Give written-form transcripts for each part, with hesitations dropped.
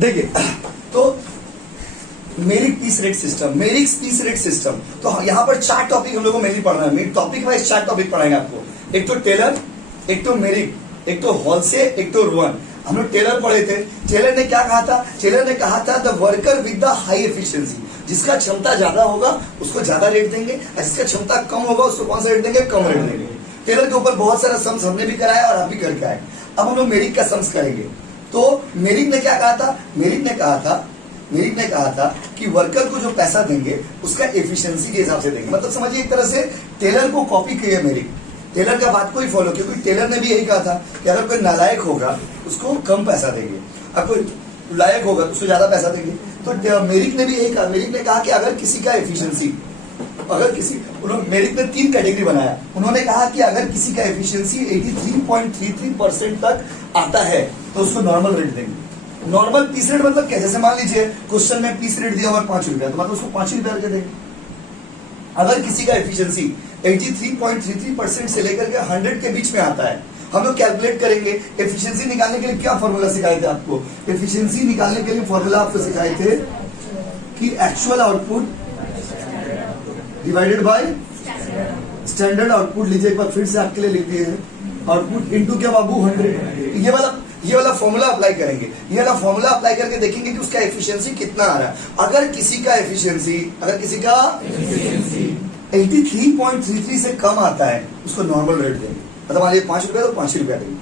देखिए तो merit piece rate system, merit piece rate system, तो यहाँ पर 4 टॉपिक हम लोग को मेनली पढ़ना है। मेन टॉपिक वाइज 4 टॉपिक पढ़ाएंगे आपको। एक तो टेलर, एक तो मेरिट, एक तो होलसेल, एक तो रोवन। हम लोग टेलर पढ़े थे। टेलर ने क्या कहा था? टेलर ने कहा था the worker with the high efficiency, जिसका क्षमता ज्यादा होगा उसको ज्यादा रेट देंगे, और जिसका क्षमता कम होगा उसको कौन सा रेट देंगे? कम रेट देंगे। टेलर के ऊपर बहुत सारा सम्स हमने भी कराया और आप भी करके आए। अब हम लोग मेरिट का सम्स करेंगे। तो मेरिट ने क्या कहा था? मेरिट ने कहा था कि वर्कर को जो पैसा देंगे उसका एफिशिएंसी के हिसाब से देंगे। मतलब समझिए एक तरह से टेलर को कॉपी किया मेरिट, टेलर का बात को ही फॉलो, क्योंकि टेलर ने भी यही कहा था कि अगर कोई नालायक होगा उसको कम पैसा देंगे, अब कोई लायक होगा उसको ज्यादा पैसा देंगे। तो मेरिट ने भी यही कहा। मेरिट ने कहा कि अगर किसी का एफिशिएंसी, मेरिट ने 3 कैटेगरी बनाया। उन्होंने कहा कि अगर किसी का एफिशिएंसी 83.33% तक आता है तो उसको नॉर्मल रेट देंगे। नॉर्मल पीस रेट मतलब क्या? जैसे मान लीजिए क्वेश्चन में पीस रेट दिया हुआ 5 रुपया, तो मतलब उसको 5 रुपया करके देंगे। अगर किसी का एफिशिएंसी 83.33% से लेकर के 100 के बीच में आता है, हम लोग कैलकुलेट करेंगे। एफिशिएंसी निकालने के लिए क्या फॉर्मूला सिखाए थे आपको? एफिशिएंसी निकालने के लिए फॉर्मूला आपको सिखाए थे कि actual output divided by standard output. लीजिए एक बार फिर से आपके लिए लिख दिए हैं, आउटपुट इनटू क्या बाबू? 100। ये वाला फॉर्मूला अप्लाई करेंगे। ये वाला फॉर्मूला अप्लाई करके देखेंगे कि उसका एफिशिएंसी कितना आ रहा है। अगर किसी का 83.33 से कम आता है उसको नॉर्मल रेट देंगे, मतलब मान लीजिए 5 रुपया तो 5 रुपया देंगे।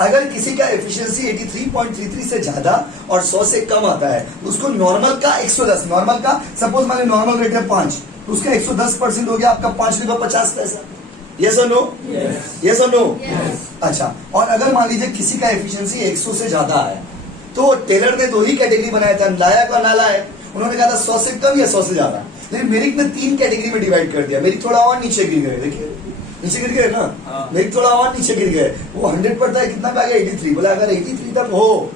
अगर किसी का एफिशिएंसी 83.33 से ज्यादा और 100 से कम आता है उसको नॉर्मल का 110, नॉर्मल का सपोज मान लीजिए नॉर्मल रेट है 5, तो उसका 110% हो गया आपका 5 रुपया 50 पैसा। यस और नो? यस और नो? अच्छा, और अगर मान लीजिए किसी का एफिशिएंसी 100 से ज्यादा है, तो टेलर ने 2 ही कैटेगरी बनाया था, लायक और नालायक। उन्होंने कहा था 100 से कम या 100 से ज्यादा। लेकिन मेरिट ने 3 कैटेगरी में डिवाइड कर दिया। मेरिट थोड़ा और नीचे गिर गए, देखिए नीचे गिर गए ना, मेरिट थोड़ा और नीचे गिर गए। वो 100 पड़ता है, कितना पे आ गया? 83। बोला अगर 83 तक हो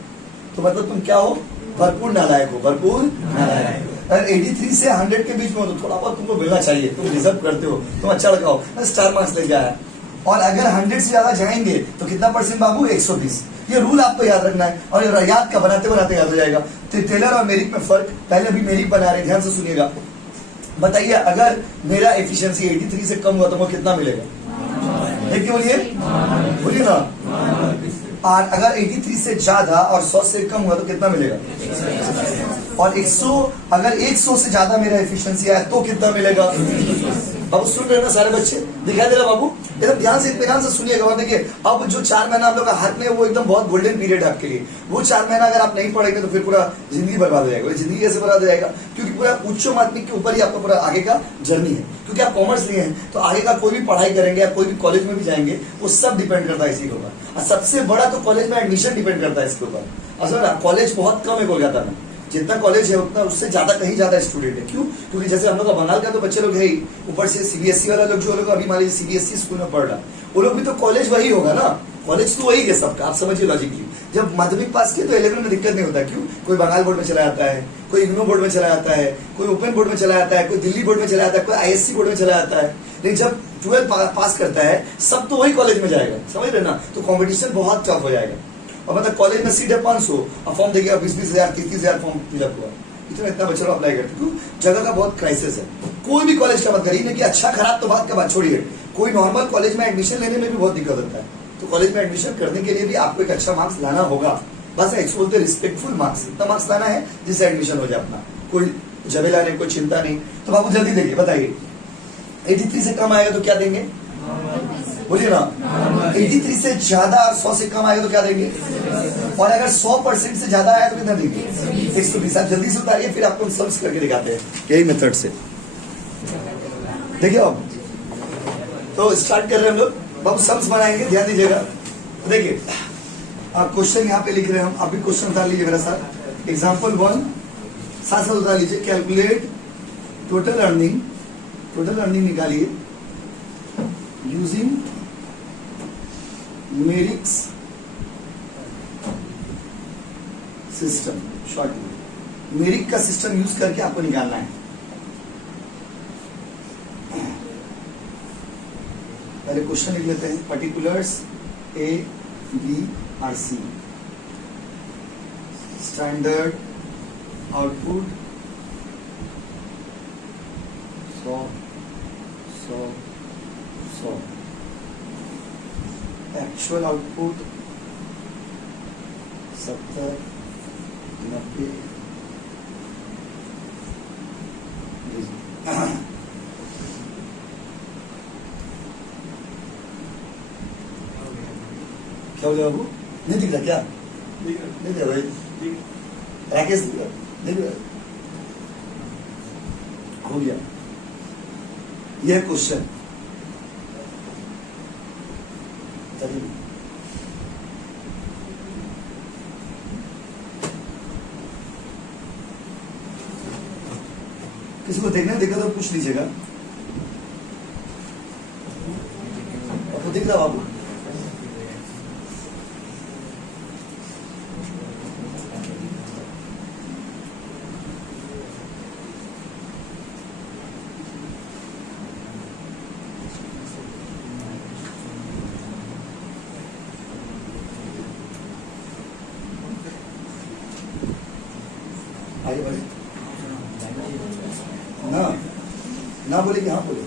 तो मतलब तुम क्या हो? भरपूर नालायक हो, भरपूर नालायक। अगर 83 से 100 के बीच में हो तो थोड़ा बहुत तुमको मिलना चाहिए, तुम डिजर्व करते हो, तुम अच्छा लगाओ, स्टार मार्क्स लेके आया। और अगर 100 से ज्यादा जाएंगे तो कितना परसेंट बाबू? 120। ये रूल आपको याद रखना है, और याद का बनाते बनाते याद हो जाएगा। तो टेलर और मेरिट में फर्क, पहले अभी मेरिट बना रहे, ध्यान से सुनिएगा। बताइए अगर मेरा एफिशिएंसी 83 से कम हुआ तो वो कितना मिलेगा? देखिए बोलिए ना। और अगर 83 से ज्यादा और 100 से कम हुआ तो कितना मिलेगा? और 100, अगर 100 से ज्यादा मेरा एफिशिएंसी आया तो कितना मिलेगा? बाबू सुन रहे हैं ना सारे बच्चे? दिखाई दे रहा बाबू? एकदम ध्यान से इत्मीनान से सुनिएगा। और देखिए अब जो 4 महीना आप लोग का हाथ में, वो एकदम बहुत गोल्डन पीरियड है आपके लिए। वो 4 महीना अगर आप नहीं पढ़ेंगे तो फिर पूरा जिंदगी बर्बाद हो जाएगा। जिंदगी कैसे बर्बाद हो जाएगा? क्योंकि पूरा उच्च माध्यमिक के ऊपर ही आपका पूरा आगे का जर्नी है। क्योंकि आप कॉमर्स लिए हैं तो आगे का कोई भी पढ़ाई करेंगे, आप कोई भी कॉलेज में भी जाएंगे, वो सब डिपेंड करता है इसी के ऊपर। और सबसे बड़ा तो कॉलेज में एडमिशन डिपेंड करता है इसके ऊपर। असल कॉलेज बहुत कम है कोलकाता में, जितना कॉलेज है उतना उससे ज्यादा कहीं ज्यादा स्टूडेंट है। क्यों? क्योंकि जैसे हम लोग का बंगाल का तो बच्चे लोग है ही, ऊपर से सीबीएसई वाला लोग, जो लोग अभी मान लीजिए सीबीएसई स्कूल में पढ़ रहा, वो लोग भी तो कॉलेज वही होगा ना, कॉलेज तो वही है सबका। आप समझिए लॉजिकली, जब माध्यमिक पास किए तो 11 में दिक्कत नहीं होता। क्यों? कोई बंगाल बोर्ड में चला जाता है, कोई इग्नू बोर्ड में चला जाता है, कोई ओपन बोर्ड में चला जाता है, कोई दिल्ली बोर्ड में चला जाता है, कोई आईएससी बोर्ड में चला जाता है। लेकिन जब 12 पास करता है सब तो वही कॉलेज में जाएगा, समझ रहे ना? तो कॉम्पिटिशन बहुत टफ हो जाएगा। और मतलब कॉलेज में सीट है 500 और फॉर्म देखिए 20-20 हजार 30-30 हजार फॉर्म फिलअप हुआ, इतना बच्चा लोग अप्लाई करते। क्यों? जगह का बहुत क्राइसिस है। कोई भी कॉलेज का मत करिए, नहीं कि अच्छा खराब तो बात का बात छोड़िए, कोई नॉर्मल कॉलेज में एडमिशन लेने में भी बहुत दिक्कत होता है। तो कॉलेज में एडमिशन करने के लिए भी आपको एक अच्छा मार्क्स लाना होगा। बस एक बोलते रिस्पेक्टफुल मार्क्स, इतना मार्क्स लाना है जिससे एडमिशन हो जाए अपना, कोई झमेला नहीं, कोई चिंता नहीं। तो बाबू जल्दी देखिए, बताइए 83 से कम आएगा तो क्या देंगे? बोलिए ना। 83 से ज्यादा और 100 से कम आएगा तो क्या देंगे? और अगर 100% से ज्यादा आया तो कितना देंगे? 120। आप जल्दी से उतारिए, फिर आपको सम्स करके दिखाते हैं यही मेथड से। देखिए अब तो स्टार्ट कर रहे हैं हम लोग। अब सम्स बनाएंगे, ध्यान दीजिएगा। देखिए आप क्वेश्चन यहाँ पे लिख रहे हैं, हम अभी क्वेश्चन उतार लीजिए मेरा साथ। एग्जाम्पल 1 साथ साथ उतार लीजिए। Calculate total earning, total earning निकालिए यूजिंग मेरिट सिस्टम। शॉर्ट में मेरिट का सिस्टम यूज करके आपको निकालना है। पहले क्वेश्चन लिख लेते हैं। पर्टिकुलर्स A, B और C। Standard output 100 100 100, actual output 70 90। क्या हो गया बाबू? नहीं दिख रहा क्या? नहीं दिख रहा भाई, राकेश दिख रहा, नहीं दिख रहा। हो गया यह क्वेश्चन। किसी को देखने देखा तो पूछ लीजिएगा। आपको दिख रहा बाबू? आइए भाई, ना ना बोले कि हाँ बोले।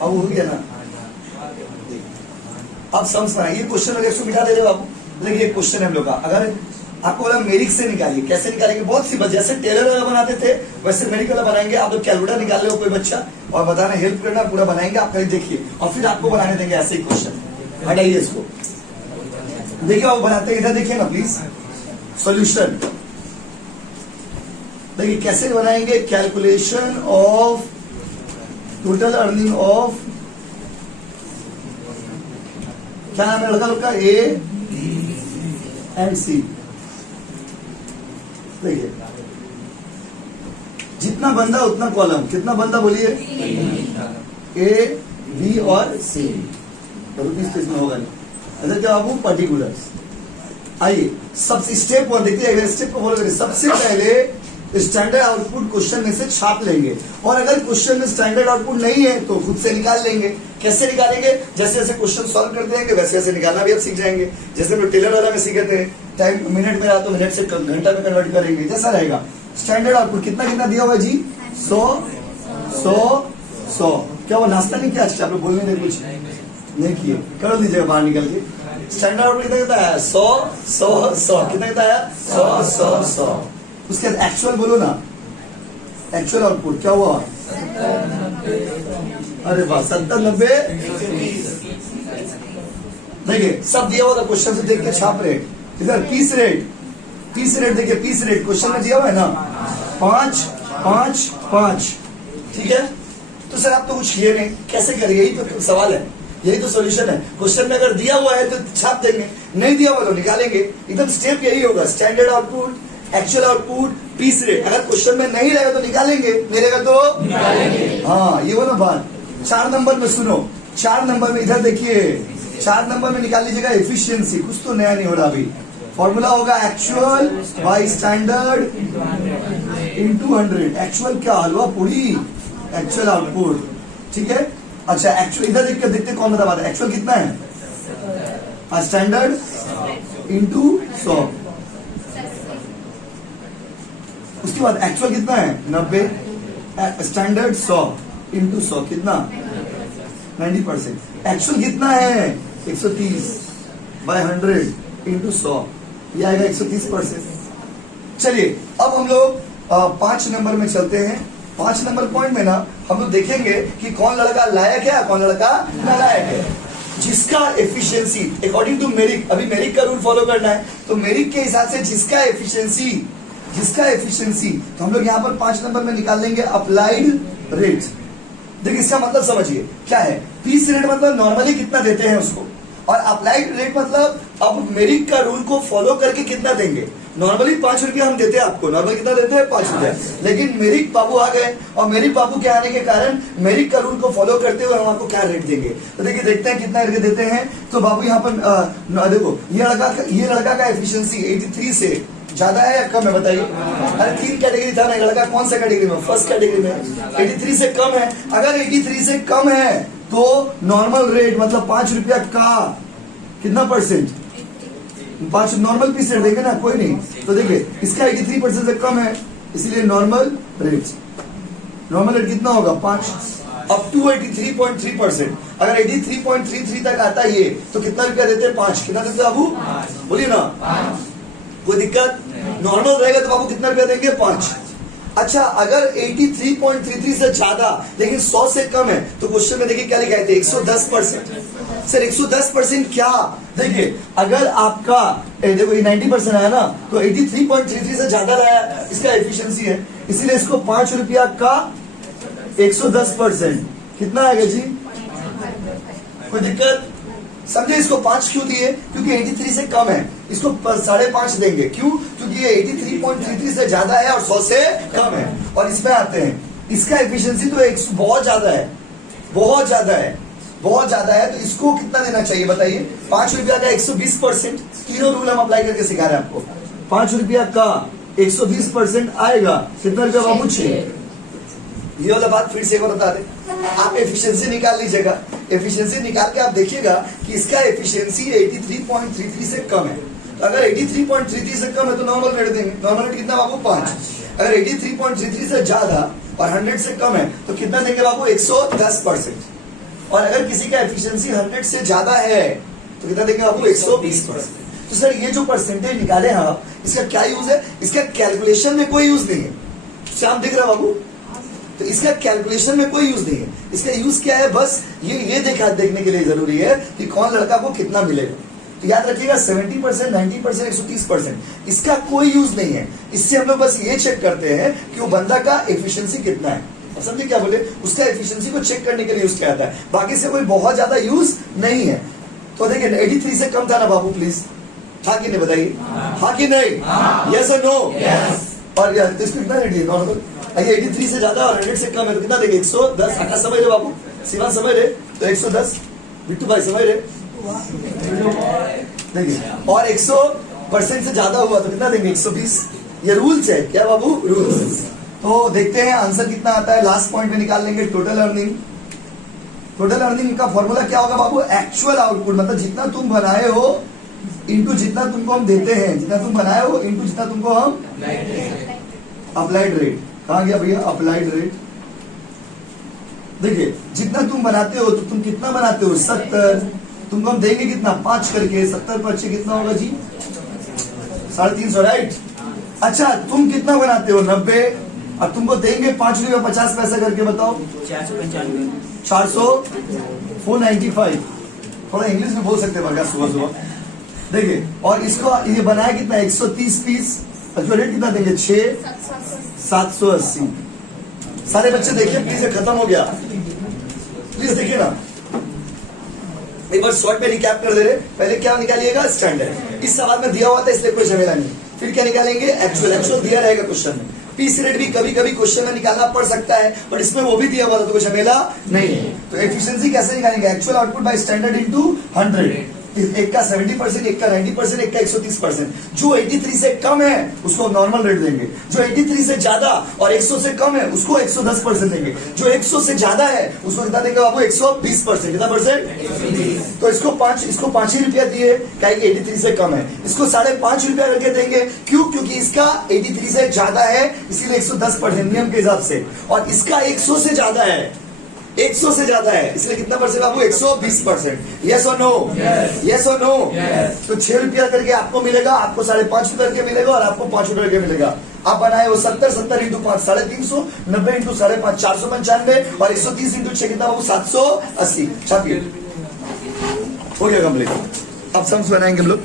अब हो गया ना। अब समझ में ये क्वेश्चन अगर इसको मिटा दे रहे हो आप, देखिए क्वेश्चन है हम लोग का। अगर आपको बोला मेरिक से निकालिए, कैसे निकालेंगे? बहुत सिंपल, जैसे टेलर वाला बनाते थे वैसे मेरिक वाला बनाएंगे। आप लोग कैलकुलेटर निकाल रहे हो कोई बच्चा और बताना, हेल्प करना, पूरा बनाएंगे आप, कहीं देखिए और फिर आपको बनाने देंगे ऐसे ही क्वेश्चन। हटाइए इसको, देखिए आप बनाते हैं, इधर देखिए ना प्लीज। सॉल्यूशन देखिए कैसे बनाएंगे। Calculation of total earning of, क्या नाम है लड़का लोग का? ए एंड सी। देखिए जितना बंदा उतना कॉलम, कितना बंदा बोलिए? ए बी और सी। रुपीज तो इसमें होगा नहीं। इधर क्या बाबू? पर्टिकुलर्स। आइए सब स्टेप 1 देखिए, अगर स्टेप को फॉलो करें। सबसे पहले स्टैंडर्ड आउटपुट क्वेश्चन में से छाप लेंगे, और अगर क्वेश्चन में स्टैंडर्ड आउटपुट नहीं है तो खुद से निकाल लेंगे। कैसे निकालेंगे? जैसे जैसे क्वेश्चन सॉल्व करते हैं वैसे वैसे निकालना भी अब सीख जाएंगे। जैसे हम लोग टेलर वाला में सीखे थे, टाइम मिनट में रहा तो मिनट से घंटा में कन्वर्ट करेंगे, जैसा रहेगा। स्टैंडर्ड आउटपुट कितना कितना दिया हुआ है जी? 100 100 100। क्या वो नाश्ता नहीं किया? अच्छा आप लोग बोलने दे, कुछ नहीं किए, कर दीजिएगा बाहर निकल के। स्टैंडर्ड आउटपुट कितना कितना है? 100 100 100। कितना कितना है? 100 100 100। उसके बाद एक्चुअल बोलो ना, एक्चुअल आउटपुट क्या हुआ? अरे वाह, 70 90। देखिए सब दिया हुआ था, क्वेश्चन से देख के छाप रेट। इधर पीस रेट, पीस रेट देखिए, पीस रेट क्वेश्चन में दिया हुआ है ना, 5 5 5। ठीक है, तो सर आप तो कुछ किए नहीं, कैसे करें? यही तो सवाल है, यही तो सॉल्यूशन है। क्वेश्चन में अगर दिया हुआ है तो छाप देंगे, नहीं दिया हुआ तो निकालेंगे। एकदम स्टेप यही होगा, standard output, actual output, piece rate. अगर क्वेश्चन में नहीं रहेगा तो निकालेंगे, नहीं रहेगा तो निकालेंगे। हाँ ये वो ना बात। 4 नंबर में सुनो, 4 नंबर में इधर देखिए, 4 नंबर में निकाल लीजिएगा एफिशिएंसी। कुछ तो नया नहीं हो रहा अभी। फॉर्मूला होगा actual by standard into 100। Actual क्या? हलवा पूरी। एक्चुअल आउटपुट, ठीक है। अच्छा एक्चुअल इधर देख के देखते कौन बता पाता है। एक्चुअल कितना है? Standard into 100। उसके बाद एक्चुअल कितना है? 90। स्टैंडर्ड 100 इंटू 100 कितना? 90%। एक्चुअल कितना है? 130 बाय 100 इंटू 100, ये आएगा 130%। चलिए अब हम लोग 5 नंबर में चलते हैं। 5 नंबर पॉइंट में ना हम लोग देखेंगे कि कौन लड़का लायक है, कौन लड़का नालायक है। जिसका एफिशिएंसी अकॉर्डिंग टू मेरिक, अभी मेरिक का रूल फॉलो करना है, तो मेरिक के हिसाब से जिसका एफिशिएंसी तो हम लोग यहाँ पर 5 नंबर में निकाल लेंगे अप्लाइड रेट। देखिए इसका मतलब समझिए क्या है। पीस रेट मतलब नॉर्मली कितना देते हैं उसको, और अप्लाइड रेट मतलब अब मेरिक का रूल को फॉलो करके कितना देंगे। नॉर्मली 5 रुपया हम देते हैं आपको, नॉर्मल कितना देते हैं? 5 रुपया। लेकिन मेरिक बाबू आ गए, और मेरिक बाबू के आने के कारण मेरिक का रूल को फॉलो करते हुए हम आपको क्या रेट देंगे। तो देखिए देखते हैं कितना करके देते हैं। तो बाबू यहाँ पर देखो, ये लड़का का एफिशिएंसी 83 से ज्यादा है या कम है बताइए? अरे 3 कैटेगरी था ना, लड़का कौन सा कैटेगरी में? फर्स्ट कैटेगरी में। 83 से कम है। अगर 83 से कम है तो नॉर्मल रेट मतलब 5 रुपया का कितना परसेंट? 5 नॉर्मल पीस रेट देंगे ना, कोई नहीं। तो देखिए इसका 83% से कम है, इसीलिए नॉर्मल रेट। नॉर्मल रेट कितना होगा 5 अप टू 83.3%। अगर 83.33 तक आता है ये तो कितना रुपया देते हैं 5। कितना देते हैं बाबू, बोलिए ना, कोई दिक्कत। नॉर्मल रहेगा तो बाबू कितना रुपया देंगे 5। अच्छा अगर 83.33 से ज्यादा लेकिन 100 से कम है तो क्वेश्चन में देखिए क्या लिखा है 110%। सर 110% क्या, देखिए अगर आपका देखो ये 90% आया ना तो 83.33 से ज्यादा रहा इसका एफिशिएंसी है, इसीलिए इसको 5 रुपया का 110% कितना आएगा जी, कोई दिक्कत। समझे इसको 5 क्यों दिए, क्योंकि 83 से कम है, इसको 5.5 देंगे। क्यों, क्योंकि ये 83.33 से ज्यादा है और 100 से कम है। और इसमें आते हैं, इसका एफिशिएंसी तो बहुत ज्यादा है, बहुत ज्यादा है, बहुत ज्यादा है। तो इसको कितना देना चाहिए बताइए, 5 रुपया का 120%। तीनों रूल हम अप्लाई करके सिखा रहे हैं आपको। 5 रुपया का 120% आएगा कितना रुपया बाबू 6। ये वाला बात फिर से एक बार बता दें, आप एफिशिएंसी निकाल लीजिएगा। एफिशिएंसी निकाल के आप देखिएगा कि इसका एफिशिएंसी 83.33 से कम है। तो अगर 83.33 से कम है तो नॉर्मल रेट देंगे। नॉर्मल रेट कितना बाबू 5। अगर 83.33 से ज्यादा और 100 से कम है तो कितना देंगे बाबू 110%। और अगर किसी का एफिशिएंसी 100 से ज्यादा है तो कितना देंगे बाबू 120%। तो सर ये जो परसेंटेज निकाले हैं आप, इसका क्या यूज है, इसका कैलकुलेशन में कोई यूज नहीं है। शाम दिख रहा बाबू, तो इसका कैलकुलेशन में कोई यूज नहीं है। इसका यूज क्या है, बस ये देखने के लिए जरूरी है कि कौन लड़का को कितना मिलेगा। तो याद रखिएगा 70%, 90%, 130% इसका कोई यूज नहीं है। इससे हम लोग बस ये चेक करते हैं कि वो बंदा का एफिशिएंसी कितना है। अब समझे क्या बोले, उसका एफिशिएंसी को चेक करने के लिए यूज किया जाता है, बाकी से कोई बहुत ज्यादा यूज नहीं है। तो देखिए 83 से कम था ना बाबू, प्लीज हाँ कि नहीं बताइए, हाँ कि नहीं, यस और नो। और यार इसको कितना रेट है नॉर्मल, 83 से ज्यादा और 100 से कम है तो कितना देंगे 110। आकाश समझ रहे बाबू, शिवान समझ रहे, तो 110। बिट्टू भाई समझ रहे, देखिए और 100% से ज्यादा हुआ तो कितना देंगे 120। ये रूल्स है क्या बाबू, रूल्स। तो देखते हैं आंसर कितना आता है। लास्ट पॉइंट में निकाल लेंगे टोटल अर्निंग। टोटल अर्निंग का फॉर्मूला क्या होगा बाबू, एक्चुअल आउटपुट, मतलब जितना तुम बनाए हो इंटू जितना तुमको हम देते हैं, जितना तुम बनाए हो इंटू जितना तुमको हम अप्लाइड रेट। कहाँ गया भैया अप्लाइड रेट, देखिए जितना तुम बनाते हो तो तुम कितना बनाते हो 70, तुमको हम देंगे कितना 5 करके, 70 पर 6 कितना होगा जी 350, राइट। अच्छा तुम कितना बनाते हो 90, अब तुमको देंगे 5 रुपया 50 पैसा करके, बताओ 495। थोड़ा इंग्लिश में बोल सकते हैं सुबह सुबह, देखिए। और इसको ये बनाया कितना 130 पीस, अच्छा रेट कितना देंगे 6, 780। सारे बच्चे देखिए प्लीज, खत्म हो गया, प्लीज देखिए ना एक बार शॉर्ट में रिकैप कर दे रहे। पहले क्या निकालिएगा स्टैंडर्ड, इस सवाल में दिया हुआ था इसलिए कोई झमेला नहीं। फिर क्या निकालेंगे एक्चुअल, एक्चुअल दिया रहेगा क्वेश्चन में। पीस रेट भी कभी कभी क्वेश्चन में निकालना पड़ सकता है, बट इसमें वो भी दिया हुआ था तो कोई झमेला नहीं है। तो एफिशिएंसी कैसे निकालेंगे, actual output by standard into 100। एक का 70%, एक का 90%, एक का 130%। जो 83 से कम है उसको नॉर्मल रेट देंगे, जो 83 से ज्यादा और 100 से कम है उसको 110% देंगे, जो 100 से ज्यादा है उसको कितना देंगे बाबू 120%। कितना परसेंट, तो इसको 5 ही रुपया दिए, क्या 83 से कम है, इसको 5.5 रुपया करके देंगे। क्यों, क्योंकि इसका 83 से ज्यादा है इसीलिए 110% नियम के हिसाब से, और इसका 100 से ज्यादा है, 100 से ज्यादा है इसलिए कितना परसेंट बाबू 120%। यस और नो, यस और नो। तो 6 रुपया करके आपको मिलेगा, आपको 5.5 रुपए करके मिलेगा और आपको 5 रुपए करके मिलेगा। आप बनाए वो 70 इंटू 5 350, 90 इंटू 5.5 495 और 130 इंटू 6 कितना बाबू 780। छापिए, हो गया कंप्लीट। अब सम्स बनाएंगे हम लोग।